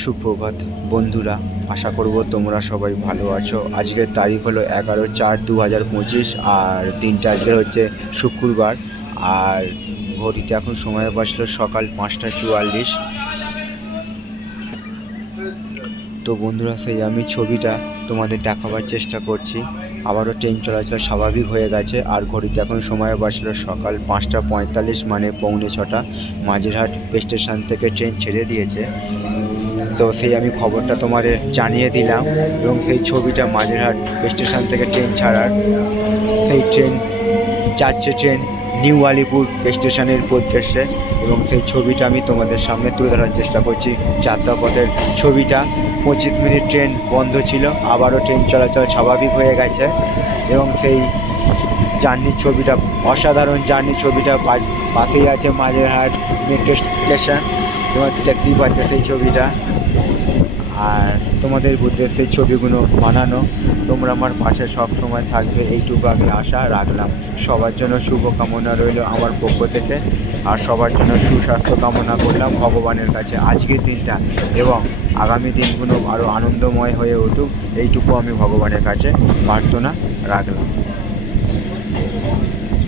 সুপ্রভাত বন্ধুরা, আশা করব তোমরা সবাই ভালো আছো। আজকের তারিখ হলো 11/4/2025 আর দিনটা আজকে হচ্ছে শুক্রবার। আর ঘড়িতে এখন সময় বাজলো সকাল 5টা 44। তো বন্ধুরা, সেই আমি ছবিটা তোমাদের দেখাবার চেষ্টা করছি। আবারও ট্রেন চলাচল স্বাভাবিক হয়ে গেছে আর ঘড়িতে এখন সময় বাজলো সকাল 5টা 45, মানে পৌনে 6টা। মাঝেরহাট স্টেশন থেকে ট্রেন ছেড়ে দিয়েছে। তো সেই আমি খবরটা তোমাদের জানিয়ে দিলাম এবং সেই ছবিটা মাঝেরহাট স্টেশন থেকে ট্রেন ছাড়ার, সেই ট্রেন যাচ্ছে ট্রেন নিউ আলিপুর স্টেশনের উদ্দেশ্যে, এবং সেই ছবিটা আমি তোমাদের সামনে তুলে ধরার চেষ্টা করছি। যাত্রাপথের ছবিটা 25 মিনিট ট্রেন বন্ধ ছিল, আবারও ট্রেন চলাচল স্বাভাবিক হয়ে গেছে এবং সেই জার্নির ছবিটা, অসাধারণ জার্নির ছবিটা পাশেই আছে মাঝেরহাট মেট্রো স্টেশন। তোমার দেখতেই পাচ্ছ সেই ছবিটা, আর তোমাদের উদ্দেশ্যে ছবিগুলো বানানো। তোমরা আমার পাশে সব সময় থাকবে, এইটুকু আমি আশা রাখলাম। সবার জন্য শুভকামনা রইল আমার পক্ষ থেকে, আর সবার জন্য সুস্বাস্থ্য কামনা করলাম ভগবানের কাছে আজকের দিনটা এবং আগামী দিনগুলো আরও আনন্দময় হয়ে উঠুক, এইটুকু আমি ভগবানের কাছে প্রার্থনা রাখলাম।